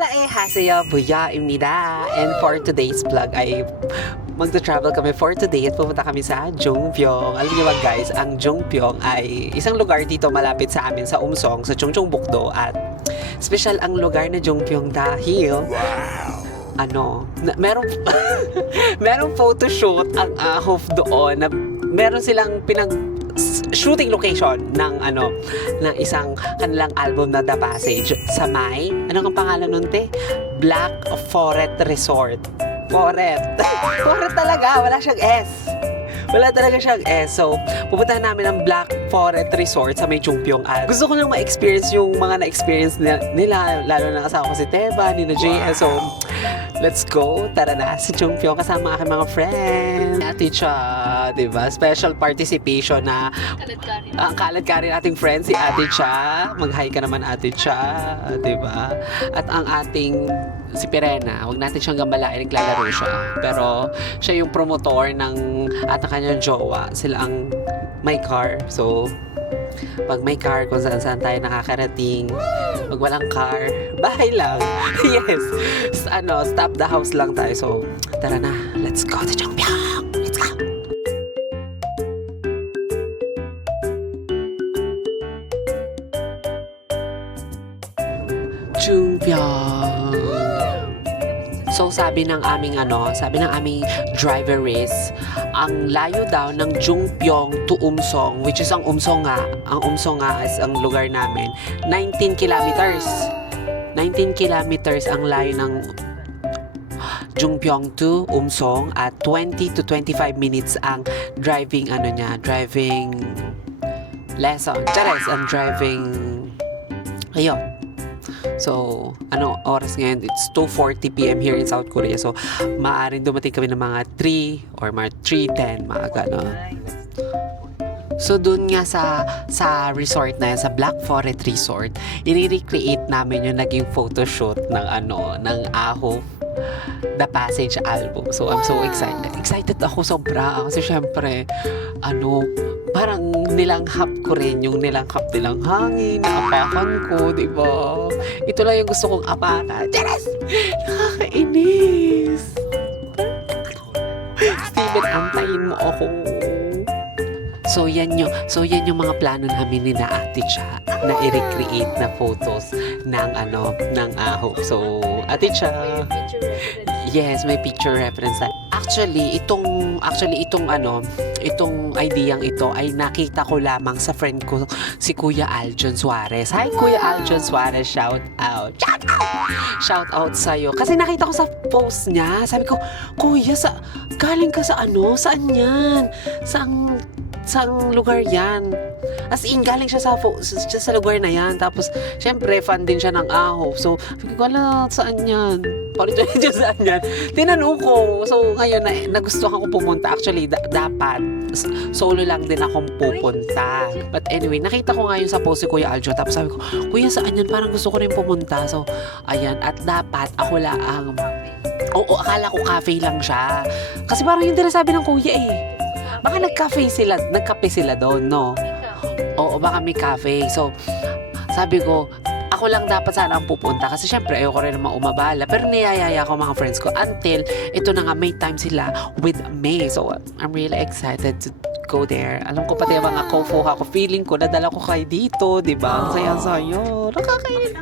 Haseyo Buyaimnida. And for today's vlog ay magta-travel kami for today at pupunta kami sa Jungpyeong. Alam niyo ba guys, ang Jungpyeong ay isang lugar dito malapit sa amin sa Umsong, sa Chungcheongbuk-do, at special ang lugar na Jungpyeong dahil merong photoshoot ang Ahof doon na meron silang shooting location ng isang kanilang album na The Passage sa may, ang pangalan nun te? Black Forest Resort. Forest. Forest talaga, wala siyang S. Wala talaga siyang S. So, pupuntahan namin ang Black Forest Resort sa may Jungpyeong. Gusto ko lang ma-experience yung mga na-experience nila, lalo na kasama ko si Teba, ni na JS. So, let's go. Tara na sa Jungpyeong kasama aking mga friends. Ate Cha, diba? Special participation na ang kalad-kari nating friend si Ate Cha. Mag-hi ka naman Ate Cha, diba? At ang ating si Pirena, huwag natin siyang gambalain, naglalaro siya. Pero siya yung promotor ng at ang kanyang jowa. Sila ang may car. So, pag may car, kung saan tayo nakakarating, pag walang car, bahay lang. Yes. Stop the house lang tayo. So, tara na. Let's go to Jungpyeong. Let's go. Jungpyeong. So sabi ng aming driver is ang layo daw ng Jungpyeong to Umsong, which is ang Umsong nga is ang lugar namin, 19 kilometers. 19 kilometers ang layo ng Jungpyeong to Umsong at 20 to 25 minutes ang driving lesson. Chares, ang driving ayun. So, oras ngayon? It's 2:40 p.m. here in South Korea. So, maaaring dumating kami ng mga 3 or mga 3:10, mga gano'n. So, dun nga sa resort na yan, sa Black Forest Resort, i-recreate namin yung naging photoshoot ng Ahof The Passage album. So, I'm so excited. Excited ako sobra. Kasi syempre, parang nilanghap ko rin yung nilanghap nilang hangin, naapakan ko, di ba? Ito lang yung gusto kong apakan. Yes! Nakakainis! Steven, antayin mo ako. So yan yung mga plano namin ni na Ate Cha na i-recreate na photos ng Ahof. So, Ate Cha. Yes, may picture reference. Actually, itong ideyang ito ay nakita ko lamang sa friend ko, si Kuya Aljon Suarez. Hi, Kuya Aljon Suarez. Shout out. Shout out sa'yo. Kasi nakita ko sa post niya. Sabi ko, Kuya, galing ka sa saan yan? Saang lugar yan? As in, galing siya sa lugar na yan. Tapos, syempre, fan din siya ng Ahof. So, sabi ko, saan yan? Palito niya saan yan? Tinanong ko. So, ngayon, nagustuhan ko pumunta. Actually, dapat, solo lang din akong pupunta. But anyway, nakita ko ngayon sa post si Kuya Aljo. Tapos sabi ko, Kuya, saan yan? Parang gusto ko rin pumunta. So, ayan. At dapat, ako lang akala ko cafe lang siya. Kasi parang yun din sabi ng Kuya eh. Baka nagkape sila doon, no? Oo, baka may cafe. So, sabi ko, ako lang dapat sana ang pupunta kasi syempre ayoko rin naman umabala, pero niyayaya ko mga friends ko until ito na nga may time sila with me. So, I'm really excited to go there. Alam ko pati mga kofuha ko, feeling ko nadala ko kayo dito, di ba? Ang saya-sayo. Nakakainin.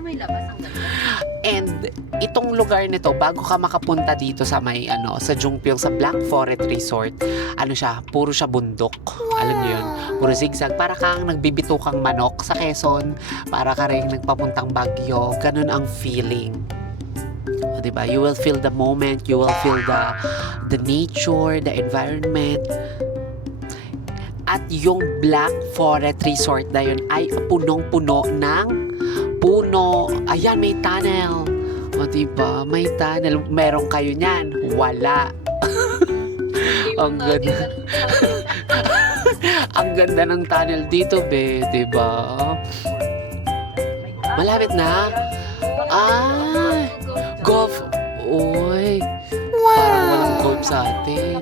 And itong lugar nito, bago ka makapunta dito sa sa Jungpyeong, sa Black Forest Resort, puro siya bundok. Alam niyo yun? Puro zigzag. Para kang nagbibitukang manok sa Quezon. Para ka rin nagpapuntang Baguio. Ganun ang feeling. Diba? You will feel the moment. You will feel the nature, the environment. At yung Black Forest Resort na yun ay punong-puno ng puno. Ayan, may tunnel. O diba? May tunnel. Meron kayo niyan. Wala. Ang ganda. Ang ganda ng tunnel dito, be. Diba? Malapit na. Golf. Uy. Parang walang golf sa atin.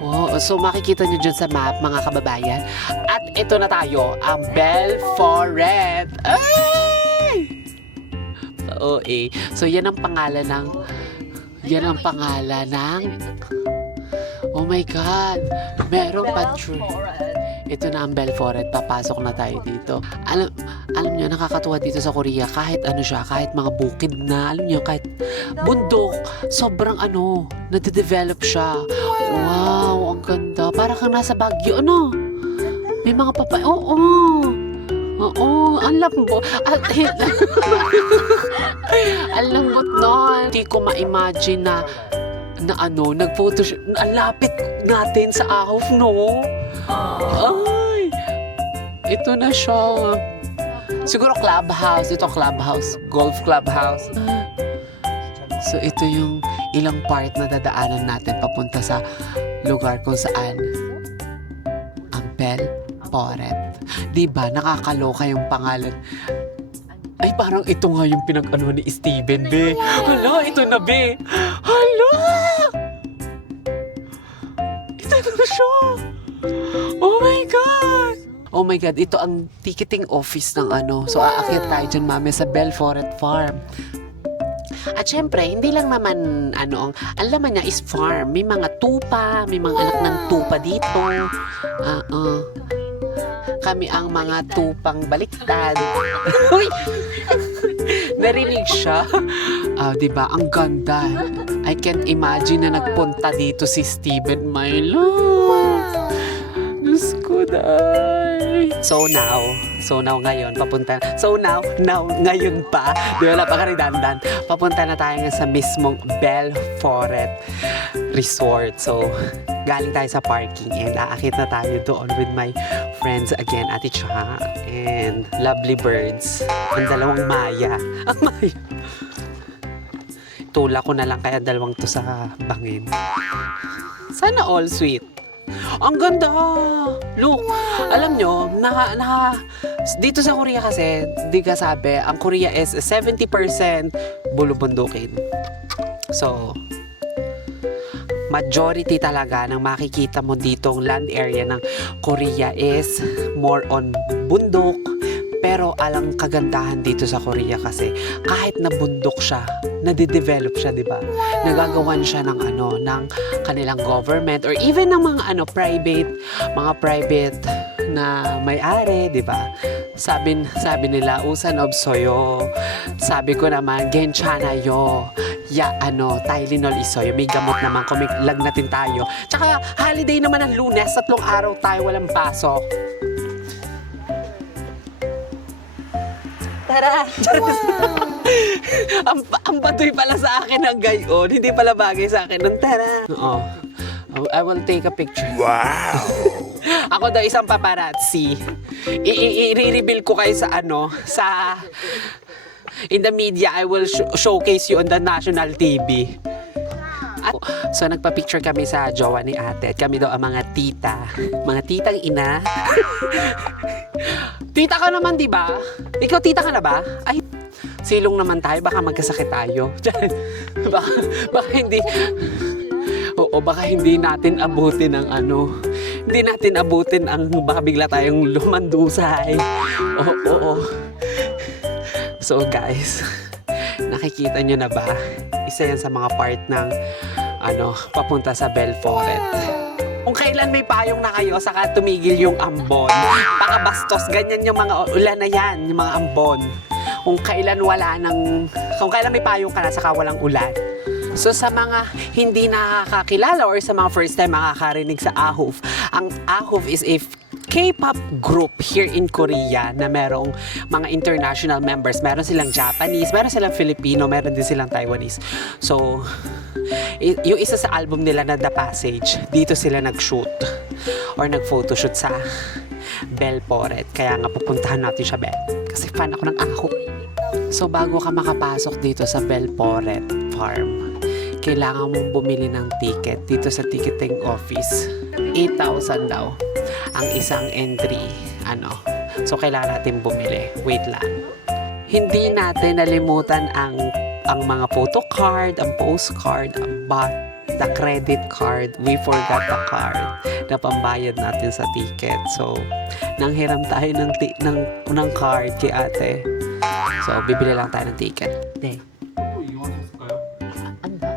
Oh, so makikita nyo dyan sa map, mga kababayan. At ito na tayo, ang Belforest. Ay! OA. So, yan ang pangalan ng... Oh my God! Merong ito na ang Belforet. Papasok na tayo dito. Alam nyo, nakakatuwa dito sa Korea. Kahit ano siya, kahit mga bukid na, alam nyo, kahit bundok, sobrang nade-develop siya. Wow, ang ganda. Para kang nasa Baguio, ano? May mga Oo, ang lambot. Ang lambot nun. Hindi ko ma-imagine na nag-photoshoot. Ang lapit natin sa Ahof, no? Ay! Ito na siya. Siguro clubhouse. Ito clubhouse. Golf clubhouse. So, ito yung ilang part na dadaanan natin papunta sa lugar kung saan ang Belforet. Diba? Nakakaloka yung pangalan. Ay, parang ito nga yung pinag-ano ni Steven, be. Hala, ito na, be. Hala! Ito na siya. Oh my God! Oh my God, ito ang ticketing office ng So, aakyat tayo dyan, mami, sa Belforet Farm. At syempre, hindi lang naman, ang laman niya is farm. May mga tupa, may mga anak ng tupa dito. Kami ang mga tupang baliktad. Uy! Narinig siya. Diba? Ang ganda. I can't imagine na nagpunta dito si Steven, my love. Diyos ko, day. So now ngayon, papunta. Ngayon pa. Di ba, napaka-redundant. Papunta na tayo sa mismong Belforet Resort. So, galing tayo sa parking and aakit na tayo doon with my friends again, Ate Cha and lovely birds. Ang dalawang Maya. Ang Maya. Tula ko na lang kaya dalawang to sa bangin. Sana all sweet. Ang ganda! Look, alam nyo, dito sa Korea kasi, di ka sabi, ang Korea is 70% bulubundukin. So, majority talaga ng makikita mo ditong land area ng Korea is more on bundok. Pero alang kagandahan dito sa Korea kasi kahit na bundok siya, nade-develop siya, 'di ba? Nagagawan siya ng ng kanilang government or even ng mga private na may-ari, 'di ba? Sabi nila usan obsoyo. Sabi ko naman genchana yo. Tylenol isoyo. May gamot naman kung may lagnatin tayo. Tsaka holiday naman ang Lunes, 3 araw tayo walang pasok. Tara! Wow. ang baduy pala sa akin ng gayon. Hindi pala bagay sa akin ng tara. Oo. I will take a picture. Wow! Ako daw isang paparazzi. I-reveal ko kayo sa in the media. I will showcase you on the national TV. So, nagpa-picture kami sa jowa ni ate. At kami daw ang mga titang ina. Tita ka naman, di ba? Ikaw, tita ka na ba? Ay, silong naman tayo. Baka magkasakit tayo. baka hindi... Oo, baka hindi natin abutin ang Hindi natin abutin ang baka bigla tayong lumandusay. Oo. So, guys, nakikita nyo na ba? Isa yan sa mga part ng papunta sa Belforet. Kung kailan may payong na kayo, saka tumigil yung ambon. Baka bastos, ganyan yung mga ulan na yan, yung mga ambon. Kung kailan may payong ka na, saka walang ulan. So sa mga hindi nakakakilala or sa mga first time makakarinig sa Ahof, ang Ahof is a K-pop group here in Korea na merong mga international members. Meron silang Japanese, meron silang Filipino, meron din silang Taiwanese. So, yung isa sa album nila na The Passage, dito sila nag-shoot or nag-photoshoot sa Belforet. Kaya nga pupuntahan natin siya, kasi fan ako ng Ahof. So, bago ka makapasok dito sa Belforet Farm, kailangan mong bumili ng ticket dito sa ticketing office. 8,000 daw ang isang entry. So, kailangan natin bumili. Wait lang. Hindi natin nalimutan ang mga photo card, ang postcard, but the credit card, we forgot the card na pambayad natin sa ticket. So, nanghiram tayo ng card kay ate. So, bibili lang tayo ng ticket. 네. 콘도 이용하셨을까요? Ano ba?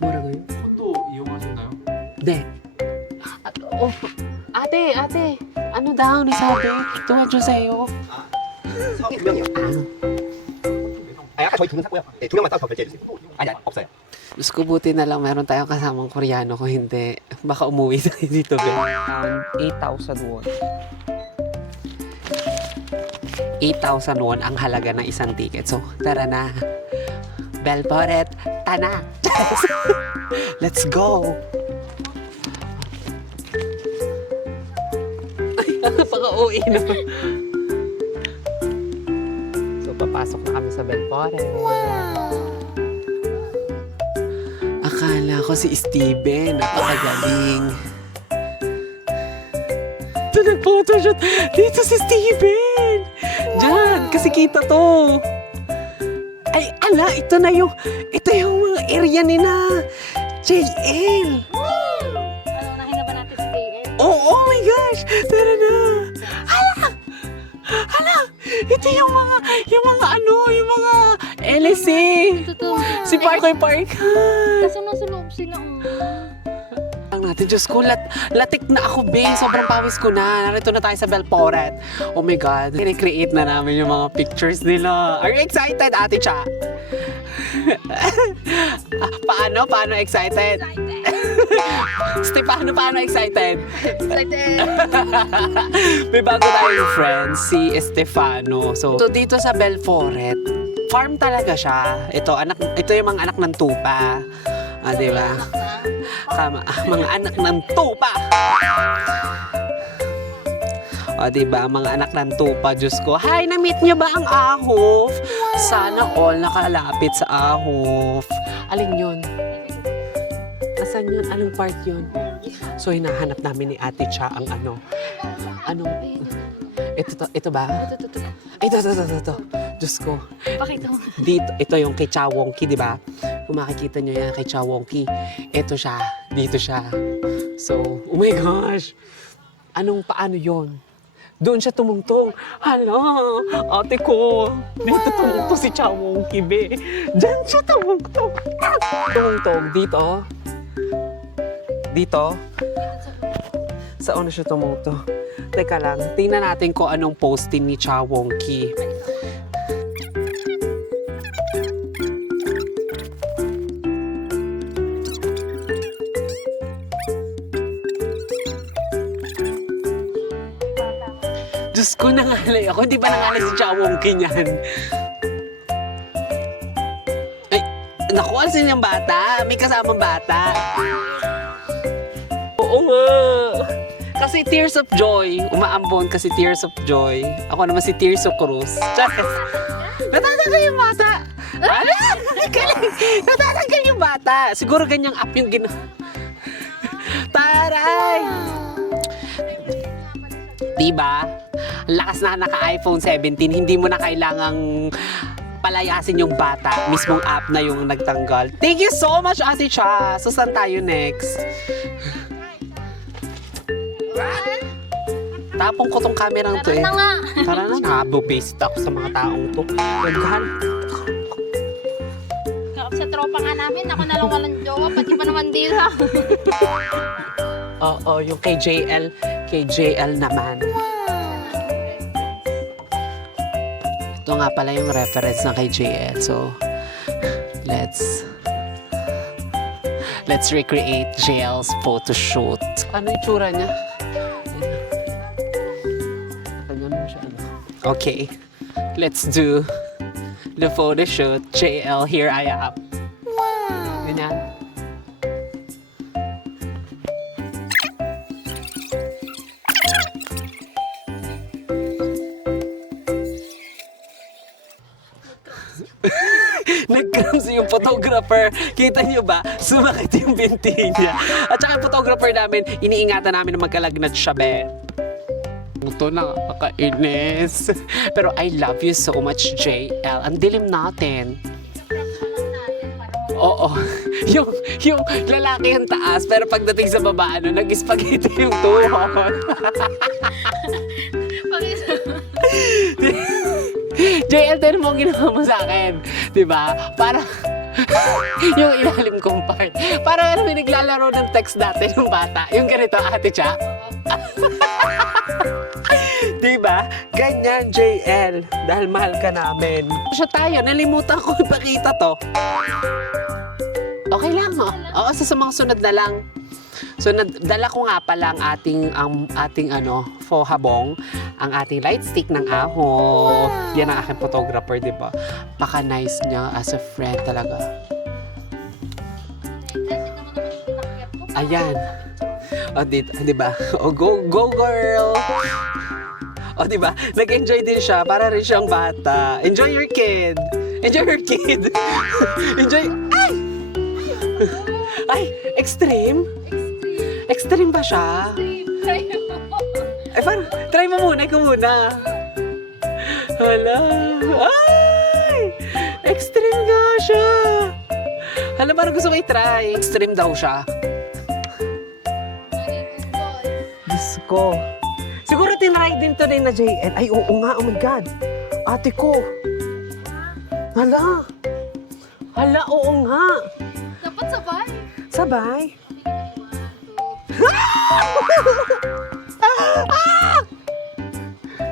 뭐라고요? 콘도 이용하셨나요? 네. ate, ano daw nasabi? 도와주세요. 사업 두 명이요. 아까 저희 두 명 샀고요. 네, 두 명만 따서 결제해 주세요. 아니, 없어요. Diyos ko, buti na lang meron tayong kasamang Koreano. Kung hindi, baka umuwi tayo dito. 8,000 won. 8,000 won ang halaga ng isang ticket. So, tara na. Belporet, tana! Let's go! Paka-uwi na. So, papasok na kami sa Belporet. Akala ko si Steven. Napakagaling. Ito, nag-photoshoot. Dito si Steven. Diyan, kasi kita to. Ay, ala, ito yung mga area ni na JL. Ano, nahinga ba natin si JL? Oh my gosh. Tara na. Hala, ito yung mga LSA. Totoo. Si Parkoy Parkan. Kasunod sa loob sila. Ang natin, Diyos ko, latik na ako, Bing. Sobrang pawis ko na. Narito na tayo sa Belporet. Oh my God. Recreate na namin yung mga pictures nila. Are you excited, Ate Cha? Paano? Paano excited? Paano excited? Excited. May bago tayong friend, si Estefano. So dito sa Belforet, farm talaga siya. Ito yung mga anak ng tupa. Di ba? Mga anak ng tupa. Di ba? Mga anak ng tupa, Diyos ko. Hi, na-meet niyo ba ang ahov? Sana all nakalapit sa ahov. Alin yun? Nasaan yun? Anong part yun? So, hinahanap namin ni Ate Cha ang Anong? Ito ba? Ito. Diyos ko. Pakita mo. Ito yung kay Cha Wonki, di ba? Kung makikita nyo yan kay Cha Wonki, ito siya. Dito siya. So, oh my gosh. Paano yon? Doon siya tumungtong. Hala, ate ko. Dito tumungtong si Cha Wonki, be. Diyan siya tumungtong. Tumungtong. Dito. Dito. Saan na siya tumungtong? Teka lang, tingnan natin kung anong posting ni Cha Wonki. Diyos ko, nangalay ako. Hindi ba nangalay si Cha Wonki niyan? Ay, naku, alsin yung bata. May kasamang bata. Oo nga. Kasi Tears of Joy. Umaambon kasi Tears of Joy. Ako naman si Tears of Cruz. Natatanggal yung bata. Natatanggal yung bata. Siguro ganyang app yung Taray! Diba? Lakas na naka-iPhone 17, hindi mo na kailangang palayasin yung bata. Mismong app na yung nagtanggal. Thank you so much, Ate Cha. So, saan tayo next? Tapong ko tong kamerang to eh. Tara na nga. Tara na, nabo-based ako sa mga taong to. Naghan. Sa tropa nga namin, ako na lang walang jowa, pati pa naman dila. Oo, yung kay JL naman. Ito nga pala yung reference na kay JL. So, let's recreate JL's photo shoot. Ano yung tsura niya? Okay, let's do the photo shoot. JL, here I am. Wow! Ganyan. Nag-cramps yung photographer. Kita niyo ba? Sumakit yung binti niya. At saka yung photographer namin, iniingatan namin na magkalagnat siya, be. Ito na, kakainis. Pero I love you so much, JL. Ang dilim natin. Oo. Yung lalaki yung taas, pero pagdating sa baba, nag-spaghetti yung tuhod. JL, din mo ang ginawa mo sa akin. Diba? Para yung ilalim kong part. Para may naglalaro ng text dati ng bata. Yung ganito, Ate Cha. Diba? Ganyan, JL. Dahil mahal ka namin. Siya tayo, nalimutan ko ipakita to. Okay lang, oh. Oo, sa mga sunod na lang. So, dala ko nga pala ang ating faux habong, ang ating light stick ng aho. Yan ang aking photographer, di ba? Paka-nice niya as a friend talaga. Ayan. O, di ba? O, go girl! O, di ba? Nag-enjoy din siya. Para rin siyang bata. Enjoy your kid! Enjoy your kid! Enjoy... Ay! Ay! Extreme? Extreme ba siya? Ay, parang, try mo muna, ikaw muna. Hala. Ay! Extreme nga siya. Hala, parang gusto ko i-try. Extreme daw siya. Diyos ko. Siguro tinry din to na JL. Ay, oo nga, oh my God. Ate ko. Hala. Hala, oo nga. Dapat sabay. Sabay.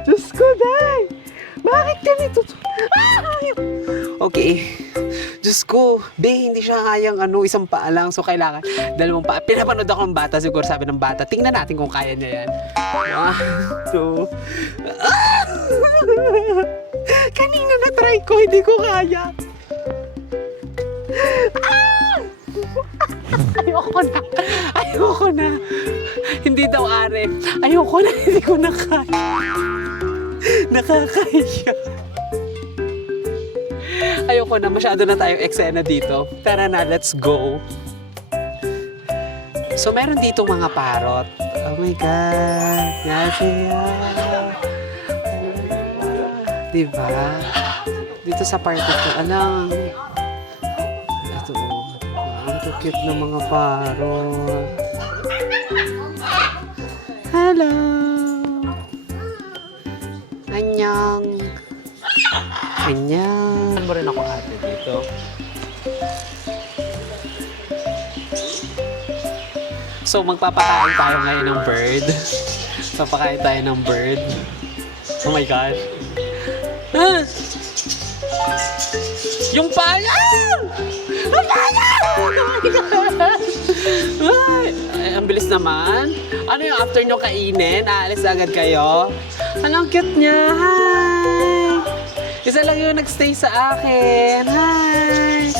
Diyos ko, Day! Bakit ganito? Okay. Diyos ko, hindi siya kayang isang paa lang. So, kailangan dalawang paa. Pinapanood ako ng bata. Siguro sabi ng bata, tingnan natin kung kaya niya yan. 1, 2. Kanina na-try ko, hindi ko kaya. Ayoko na. Hindi daw are. Ayoko na, hindi ko na kaya. Nakakaya. Ayoko na, masyado na tayong eksena dito. Tara na, let's go. So, meron dito mga parot. Oh my God. Diba? Dito sa part ito, alam. Ito, ang cute ng mga parot. Hello! Annyeong! Annyeong! Saan mo rin ako ate dito? So, magpapakain tayo ngayon ng bird. Papakain tayo ng bird. Oh my God! Ah! Yung payang! Ang payang! Oh my God! Ay, ang bilis naman. Ano yung after nyo kainin? Aalis agad kayo? Anong cute niya? Hi! Isa lang yung nagstay sa akin. Hi!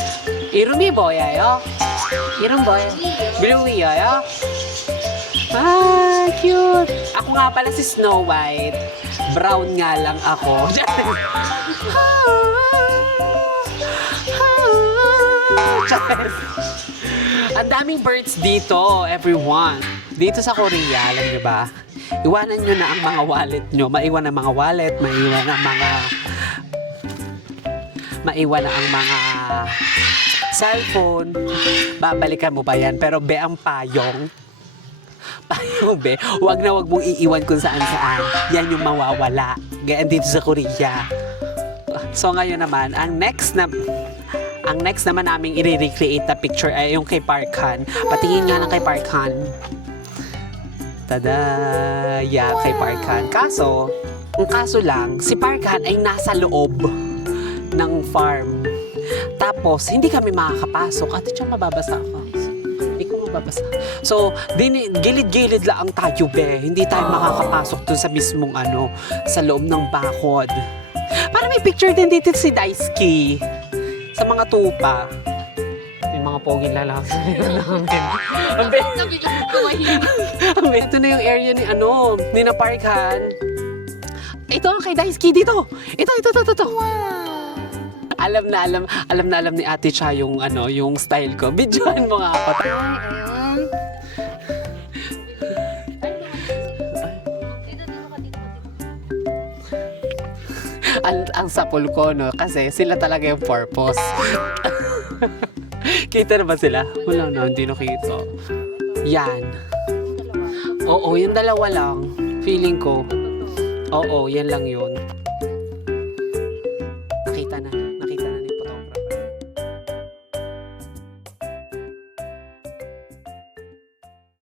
Irumi boyayo? Irumi boyayo? Bluey yoyo? Hi! Cute! Ako nga pala si Snow White. Brown nga lang ako. Ang daming birds dito, everyone. Dito sa Korea, alam nyo ba? Iwanan nyo na ang mga wallet nyo. Maiwan ang mga wallet, maiwan ang mga cellphone. Babalikan mo ba yan? Pero ang payong. Payong, Huwag na huwag mong iiwan kung saan-saan. Yan yung mawawala. Ganyan dito sa Korea. So ngayon naman, ang next naman naming i-recreate na picture ay yung kay Park Han. Patingin nga ng kay Park Han. Tada! Yeah, kay Park Han. Ang kaso lang, si Park Han ay nasa loob ng farm. Tapos, hindi kami makakapasok. Ate Chong, mababasa ako. Hindi ko mababasa. So, gilid-gilid lang tayo, Hindi tayo makakapasok dun sa mismong sa loob ng bakod. Para may picture din dito si Daisuke. Sa mga tupa. May mga poging lalaki sa namin. Ito na yung area ni na Park Han. Ito ang kay Daisuke dito. Ito. Wow. Alam na alam ni Ate Cha yung style ko. Bidyohan mo nga ako. Ang sapul ko, kasi sila talaga yung purpose. Kita na ba sila? Wala na, hindi nakita. Yan. Oo, yung dalawa lang. Feeling ko. Oo, yan lang yun. nakita na.